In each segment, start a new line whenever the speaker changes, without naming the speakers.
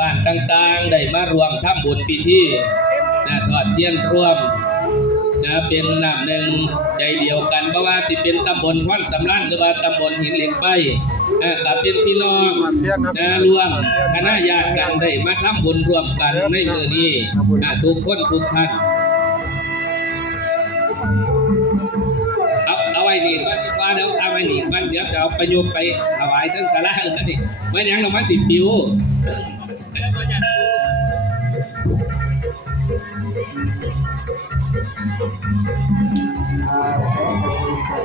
บ้านต่างๆ ได้มารวมทำบุญพิธีนะทอดเทียนร่วมนะเป็นน้ำหนึ่งใจเดียวกันเพราะว่าสิเป็นตำบลพันสำลันหรือว่าตำบลหินเหล็กไฟนะกับเป็นพี่น้องนะรวมคณะญาติกันได้มาทำบุญร่วมกันในมือนี้นะทุกคนทุกท่านเอาเอาไว้นี่ก็ว่าเดี๋ยวเอาไว้นี่มันเดี๋ยวจะเอาประโยชน์ไปถวายทั้งสาระเลยนี่ไม่ยังเรามาสิดปิว
ขอบ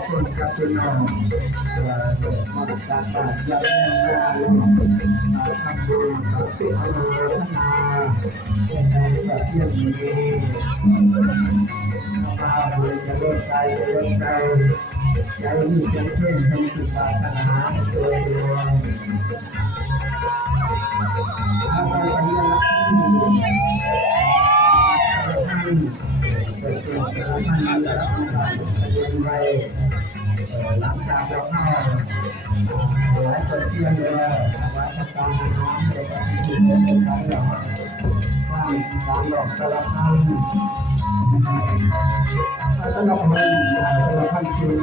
คุณครับพี่น้องมาจากบ้านยาแม่นาลงทำบุญสักสิบอนุโมทนาเป็นการแบบเยี่ยมดีมาบุญจะเลิศใจจะเลิศใจใจมีเพียงเช่นเป็นสุศาสนาโดยรวมอาไปที่รักที่เป็นสิ่ง ท่านจะทำเป็นไรหลังจากเราเข้าหลายคนเชื่อเลยว่าถ้าการน้ำในการที่เป็นการหลอกว่าการหลอกกระทำถ้าเราเห็นกระทำคือ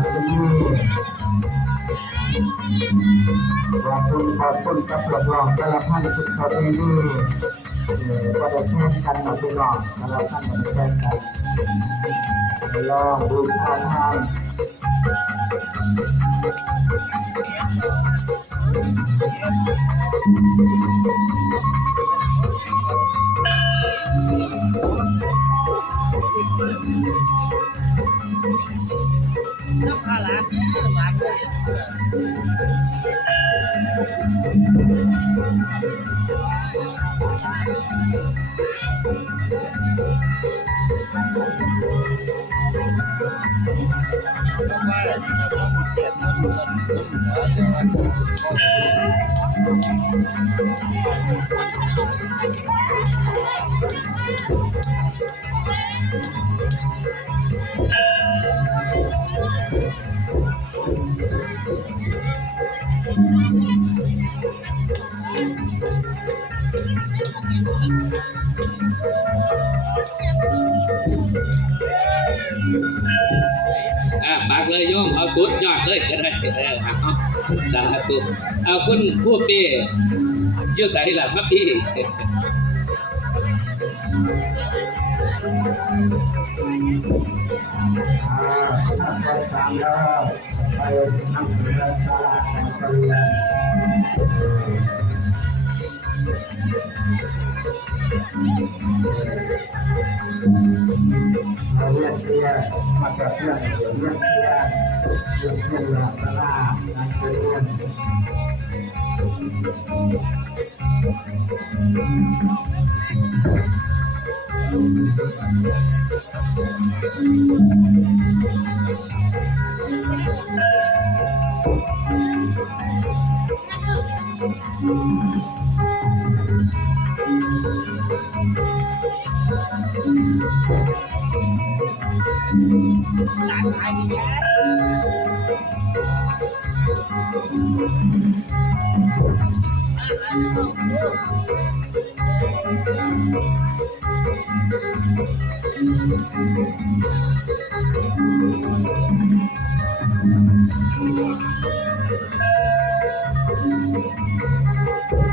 เป็นมือ ขอบคุณขอบคุณกับหลอกหลอกกระทำทุกคนมือก็ได้แข่งกันมาพี่น้องเราท่านมาแข่งกันลองดูท่าทาง
อะากเลยโยมเอาสุดยอดเลยก็ได้เอาสาธุเอาคุณผู้ป้อยุ่ใส่หลับมาพี่
ไป ตามแล้วไปทำเรื่องตลาดกันเลยเราเรียกเรียกมาจากเรื่องเรียกเรียกเรียกเรียกตลาดนั่นคือ เรื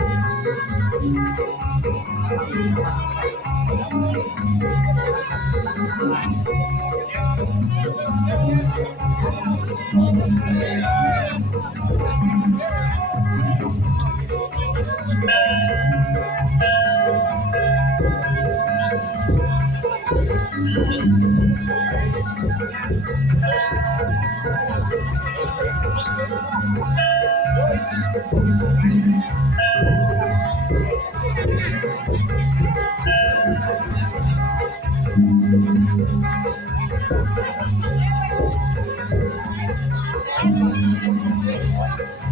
่ อง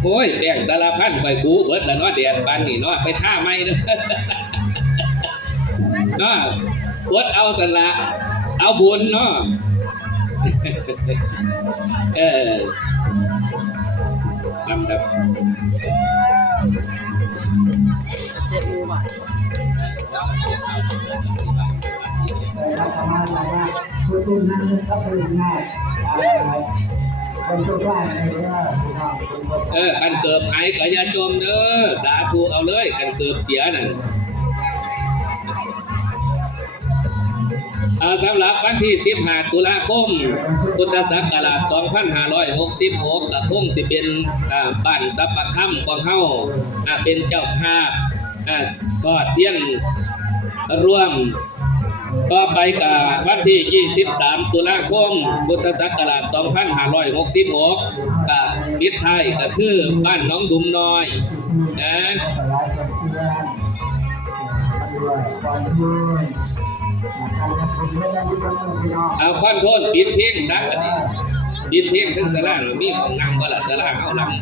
โอ้ยแบ่งสารพันไปกูเบิดแล้วเนาะเดียนบ้านนี่เนาะไปท่าไม่เด้อเนาะอดเอาสละเอาบุญเนาะเออ ลำดับเจ็บ
รัฐบาลบอกว่าผู้ทุนนั้นก็เป็นง่ายคนทุกบ้าในเรื่องเอ
อขันเกิบหายก็อย่าจมเด้อสาธุเอาเลยขันเกิบเสียนั่น สำหรับวันที่ 15 ตุลาคม พุทธศักราช 2566ก็คงสิเป็นบ้านสัพพะคำของเฮาอ่าเป็นเจ้าภาพอ่าทอดเทียนร่วมต่อไปกับวันที่ 23 ตุลาคม พุทธศักราช 2566กับปิดท้ายก็คือบ้านน้องดุมน้อยนะ
ด้วยก่อนยืนการทำบุญไม่ได้ที่คนอื่นพี่น้อง
เอาคอนโทษปิดเพลงซะอันนี้ปิดเพลงถึงสลางมีของนั่งบ่ล่ะสลางเอาหลัง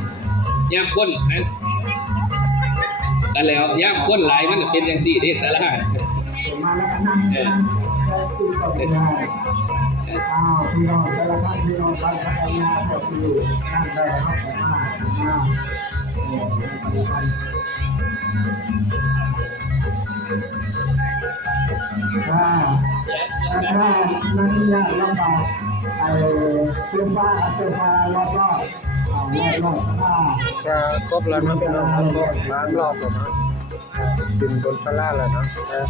ยามคนนะกันแล้วยามคนหลายมันก็เป็นจังซี่เด้สลาง
มา แล้วก็นั่งกันแค่คุยกันไม่ได้อ้าวพี่น้องแต่ละท่านพี่น้องท่านพัฒนาก็คือนั่งได้ครับผมมามาเออปัจจุบันถ้าถ้านั่งยากลำบากไอ้เสื้อผ้าเสื้อผ้าแล้วก็เอารอบๆผ้า
จะครบแล้วนะพี่น้องครับร้านรอบแล้วนะ ขึ้นบนพลาแล้วนะเออ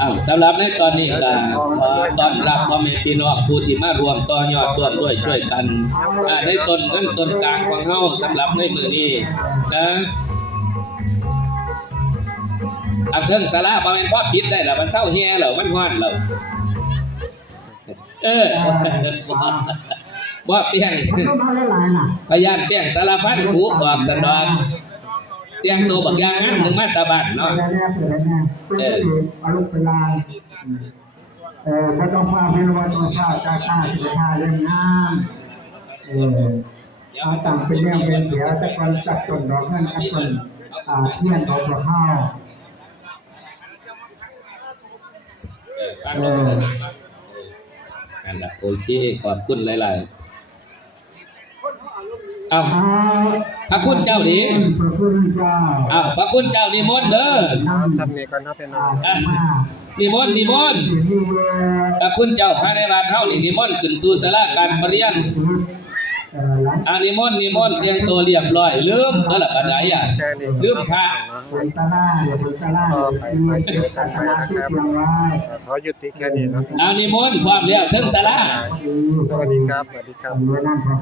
อ้าวสำหรับในตอนนี้ก็ขอต้อนรับพ่อแม่พี่น้องผู้ที่มารวมต่อยอดร่วมด้วยช่วยกันอ่าในต้นเงินต้นกลางของเฮาสำหรับในมื้อนี้นะอันเทิงศาลาบ่แม่นพอปิดได้ล่ะมันเศร้าแฮ่แล้วมันฮ้อนแล้วเออว่าเปลี่ยน
มันก็มาหลายๆน่ะ
พยานเปลี่ยนสารพัดผูกออกสันดอน เตียงตัวบักอยางงั้นถึงมาตาบัด
เปิ
เนาะ
ดแล้วเนี่ยเปิดแล้วเนี่ยเปิดแล้วเนี่ยเอาลูกเป็นลายเออไม่ต้องฟ้าไม่รู้ว่าต้องฟ้าจ้าข้าจะข้าเล่นน้ำเออเอาต่างเป็นเรื่องเป็นเสียจากคนจากต้นดอกเงินจากคนอ่าเทียนดอกบัวข้าวเออ
นั่นแหละโอเคขอบคุณหลาย ๆ เอา
เอา
พระคุณเจ้าดี
พระคุณเจ้า
เอาพระคุณเจ้านิมนต์เด้อ
นั่ง
ทำนี่ก่อนนะพี่น้อ
อ่างมา
นิมนต์นิมนต์
อยู่ที่เว
พระคุณเจ้าพระในวัดเฮานี่นิมนต์ขึ้นสู่ศาลาการประเรียน
เอ่อหลัง
อานิมนต์นิมนต์เตรียมตัวเรียบร้อยลืมก็ละปัญหาอย่าง
แค่นี้
ลืมพระ
ผลตะล่าเดี๋ยวผลตะล่าเดี๋ยวที่เกี่ยวกับตะล่าที่เกี่ยวไว้
ขอยุติแค่นี้นะ
อานิมนต์พร้อมแล้วถึงศาลา
พอดี
สวัสดีครับสวัสดีครับ
เมื่อนั้นพอ